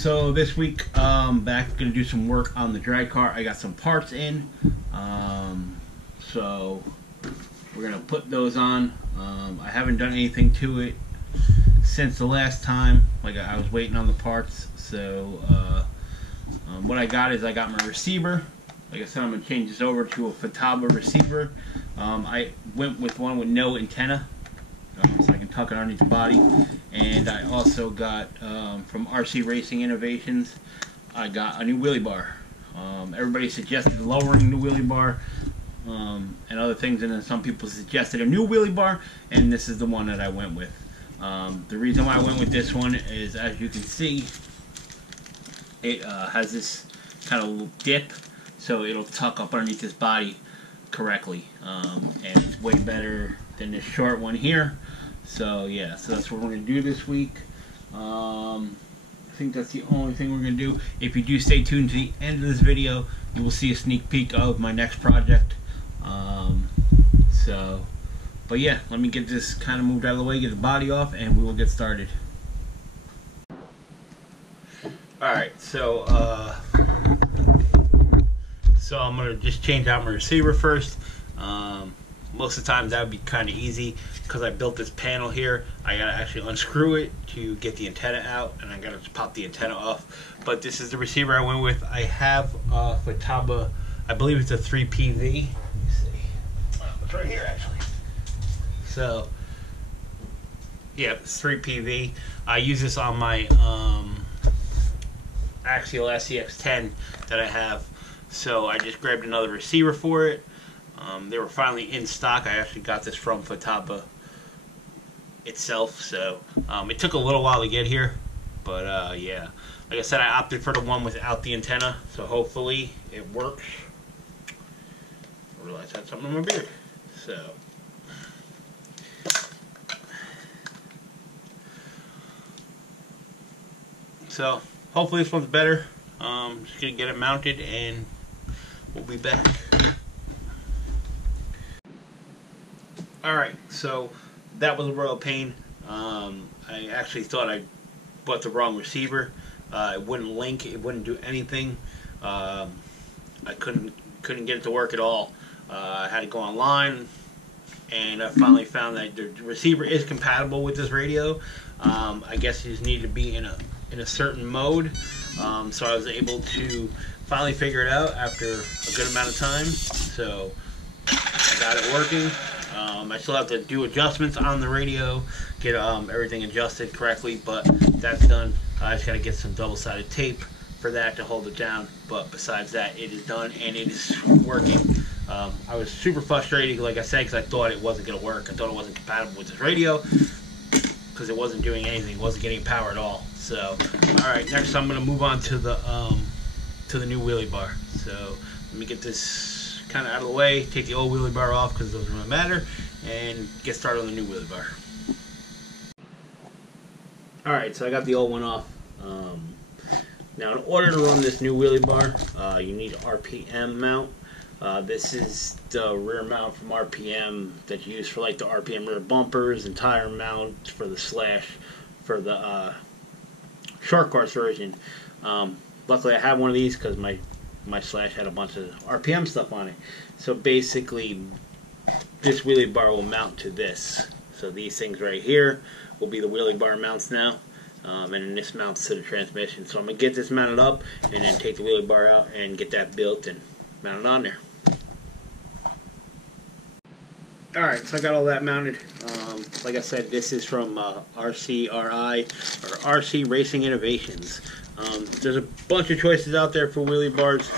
So this week, back gonna do some work on the drag car. I got some parts in, so we're gonna put those on. I haven't done anything to it since the last time. Like I was waiting on the parts. So what I got is I got my receiver. Like I said, I'm gonna change this over to a Futaba receiver. I went with one with no antenna. So I can tuck it underneath the body. And I also got, from RC Racing Innovations, I got a new wheelie bar. Everybody suggested lowering the wheelie bar and other things, and then some people suggested a new wheelie bar, and this is the one that I went with. The reason why I went with this one is, as you can see, it has this kind of little dip, so it'll tuck up underneath this body correctly, and it's way better than this short one here. So yeah, so that's what we're going to do this week. I think that's the only thing we're going to do. If you do stay tuned to the end of this video, you will see a sneak peek of my next project. But yeah, let me get this kind of moved out of the way, get the body off, and we will get started. Alright, so I'm going to just change out my receiver first. Most of the times that would be kind of easy because I built this panel here. I gotta actually unscrew it to get the antenna out, and I gotta pop the antenna off. But this is the receiver I went with. I have Futaba, I believe it's a 3PV. Let me see. It's right here actually. So yeah, it's 3PV. I use this on my Axial SCX10 that I have. So I just grabbed another receiver for it. They were finally in stock. I actually got this from Futaba itself, so it took a little while to get here, but yeah, like I said, I opted for the one without the antenna, so hopefully it works. I realized I had something on my beard, so hopefully this one's better. Just gonna get it mounted and we'll be back. Alright, so that was a royal pain. I actually thought I bought the wrong receiver. It wouldn't link, it wouldn't do anything. I couldn't get it to work at all. I had to go online, and I finally found that the receiver is compatible with this radio. I guess you just need to be in a certain mode. So I was able to finally figure it out after a good amount of time. So I got it working. I still have to do adjustments on the radio, get everything adjusted correctly, but that's done. I just got to get some double-sided tape for that to hold it down, but besides that, it is done and it is working. I was super frustrated, like I said, because I thought it wasn't going to work. I thought it wasn't compatible with this radio because it wasn't doing anything. It wasn't getting power at all. So, alright, next I'm going to move on to the new wheelie bar. So, let me get this kind of out of the way, take the old wheelie bar off because it doesn't really matter, and get started on the new wheelie bar. Alright, so I got the old one off. Now, in order to run this new wheelie bar, you need an RPM mount. This is the rear mount from RPM that you use for like the RPM rear bumpers and tire mount for the Slash, for the short course version. Luckily, I have one of these because my Slash had a bunch of RPM stuff on it. So basically, this wheelie bar will mount to this. So these things right here will be the wheelie bar mounts now. And then this mounts to the transmission. So I'm going to get this mounted up and then take the wheelie bar out and get that built and mount it on there. Alright, so I got all that mounted. Like I said, this is from RCRI, or RC Racing Innovations. There's a bunch of choices out there for wheelie bars.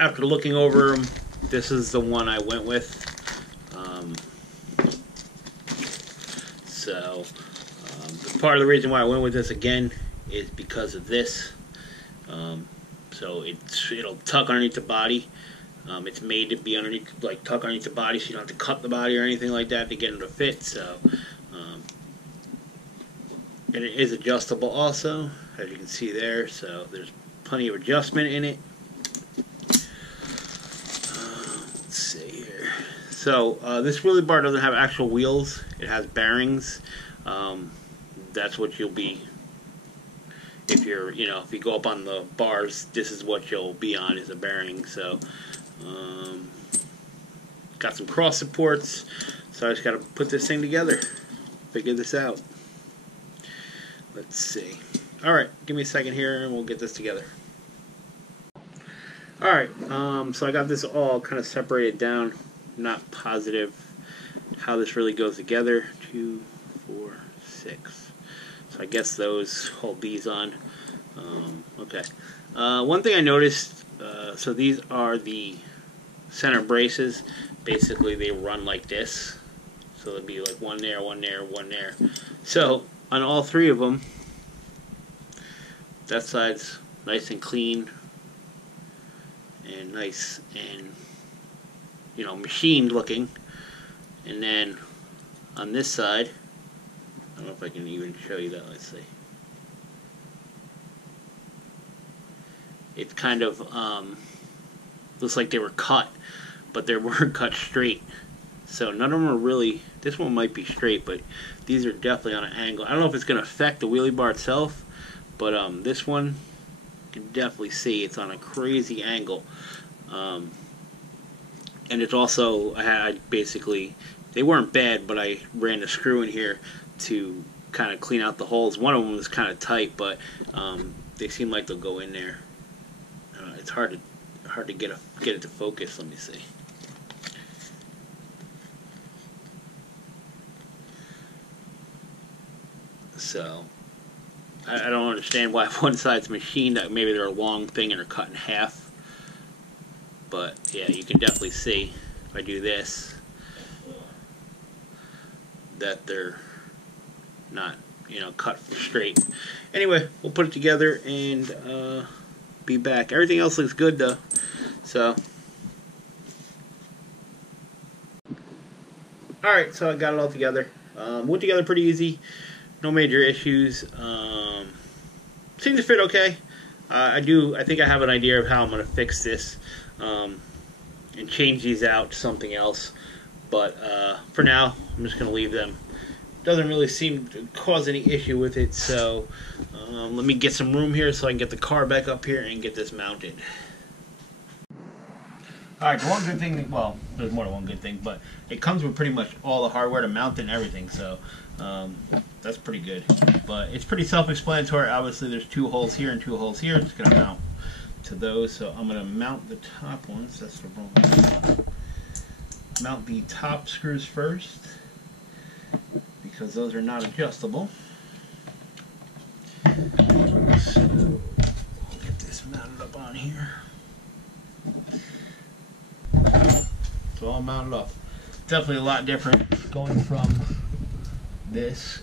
After looking over them, this is the one I went with. Part of the reason why I went with this again is because of this. So it'll tuck underneath the body. It's made to be underneath, like tuck underneath the body, so you don't have to cut the body or anything like that to get it to fit. So, and it is adjustable also, as you can see there. So there's plenty of adjustment in it. Let's see here. So this wheelie bar doesn't have actual wheels. It has bearings. That's what you'll be if you're, if you go up on the bars, this is what you'll be on, is a bearing. So got some cross supports, so I just got to put this thing together, figure this out. Let's see. Alright, give me a second here and we'll get this together. Alright, so I got this all kind of separated down. Not positive how this really goes together. 2, 4, 6. So I guess those hold these on. Okay. One thing I noticed, so these are the center braces. Basically they run like this. So there'll be like one there, one there, one there. So on all three of them, that side's nice and clean and nice and machined looking. And then on this side, I don't know if I can even show you that. Let's see. It's kind of looks like they were cut, but they weren't cut straight. So none of them are really. This one might be straight, but these are definitely on an angle. I don't know if it's going to affect the wheelie bar itself, but this one, you can definitely see it's on a crazy angle. And it's also, I had basically, they weren't bad, but I ran a screw in here to kind of clean out the holes. One of them was kind of tight, but they seem like they'll go in there. It's hard to get it to focus. Let me see. So I don't understand why one side's machined. Maybe they're a long thing and are cut in half. But yeah, you can definitely see if I do this that they're not, cut straight. Anyway, we'll put it together and be back. Everything else looks good though. So, alright, so I got it all together. Went together pretty easy. No major issues. Seemed to fit okay. I think I have an idea of how I'm going to fix this. And change these out to something else, but for now I'm just going to leave them. Doesn't really seem to cause any issue with it, so let me get some room here so I can get the car back up here and get this mounted. Alright, the one good thing, well, there's more than one good thing, but it comes with pretty much all the hardware to mount it and everything, so that's pretty good. But it's pretty self-explanatory. Obviously there's 2 holes here and 2 holes here. It's going to mount to those, so I'm going to mount the top ones. That's the wrong one. Mount the top screws first because those are not adjustable. So I'll get this mounted up on here. So all mounted up. Definitely a lot different going from this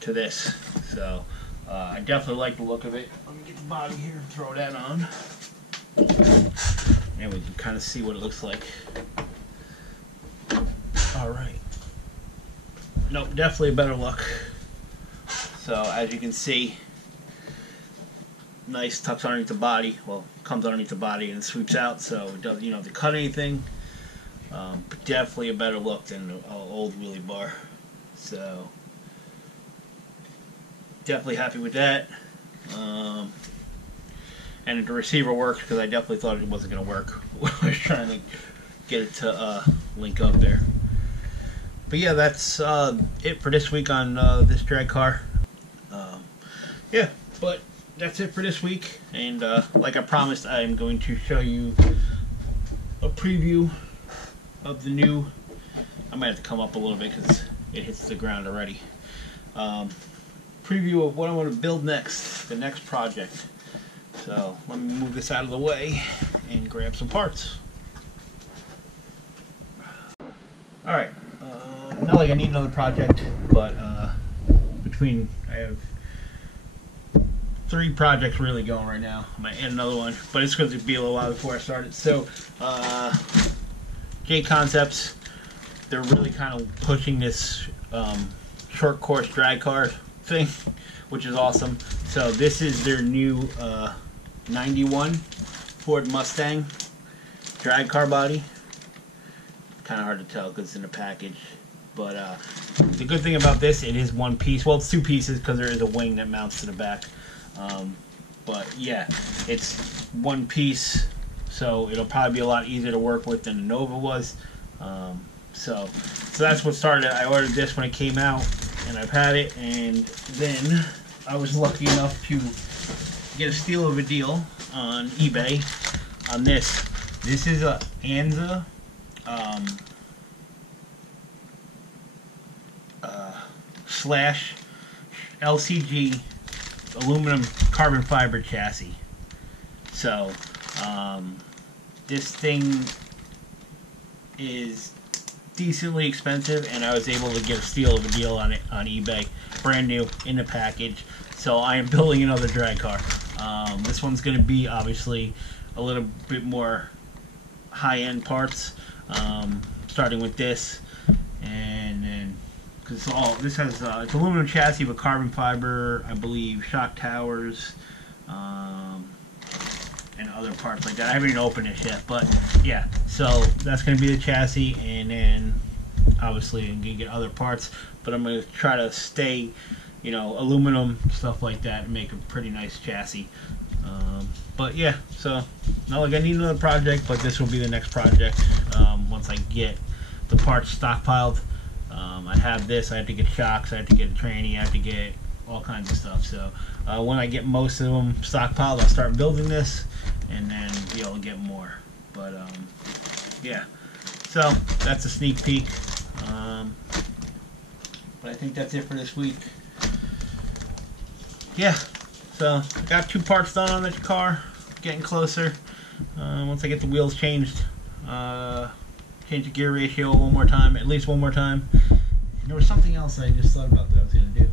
to this. So I definitely like the look of it. Let me get the body here and throw that on. And we can kind of see what it looks like. Alright. Nope, definitely a better look. So as you can see, nice tucks underneath the body. Well, comes underneath the body and sweeps out, so it doesn't, have to cut anything. But definitely a better look than the old wheelie bar. So definitely happy with that. And the receiver works because I definitely thought it wasn't going to work when I was trying to get it to link up there. But yeah, that's it for this week on this drag car. Yeah, but that's it for this week. And like I promised, I'm going to show you a preview of the new. I might have to come up a little bit because it hits the ground already. Preview of what I want to build next, the next project. So let me move this out of the way and grab some parts. Alright, not like I need another project, but between, I have 3 projects really going right now. I might add another one, but it's going to be a little while before I start it. So, J Concepts, they're really kind of pushing this short course drag car thing, which is awesome. So this is their new 91 Ford Mustang drag car body. Kind of hard to tell because it's in the package, But the good thing about this, it is one piece. Well, it's two pieces because there is a wing that mounts to the back. But yeah, it's one piece, so it'll probably be a lot easier to work with than the Nova was. So that's what started. I ordered this when it came out, and I've had it, and then I was lucky enough to get a steal of a deal on eBay on this. This is a TRAXXAS Slash LCG aluminum carbon fiber chassis. So this thing is decently expensive, and I was able to get a steal of a deal on it on eBay, brand new in the package. So I am building another drag car. This one's going to be obviously a little bit more high-end parts, starting with this, and then because this has it's aluminum chassis with carbon fiber, I believe, shock towers, and other parts like that. I haven't even opened it yet, but yeah. So that's going to be the chassis, and then obviously I'm going to get other parts, but I'm going to try to stay, you know, aluminum stuff like that and make a pretty nice chassis. But yeah, so not like I need another project, but this will be the next project once I get the parts stockpiled. I have this. I have to get shocks. I have to get a tranny. I have to get all kinds of stuff. So when I get most of them stockpiled, I'll start building this, and then be able to get more. But yeah, so that's a sneak peek. But I think that's it for this week. Yeah, so I got 2 parts done on this car. Getting closer. Once I get the wheels changed, change the gear ratio one more time, at least one more time. And there was something else I just thought about that I was going to do.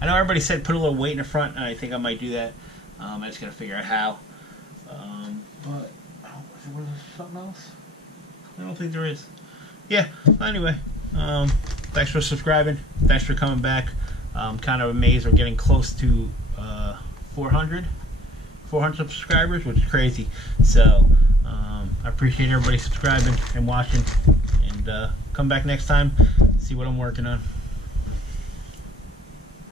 I know everybody said put a little weight in the front, and I think I might do that. I just got to figure out how. But is there something else? I don't think there is. Yeah. Anyway, thanks for subscribing. Thanks for coming back. I'm kind of amazed we're getting close to 400 subscribers, which is crazy. So I appreciate everybody subscribing and watching, and come back next time, see what I'm working on.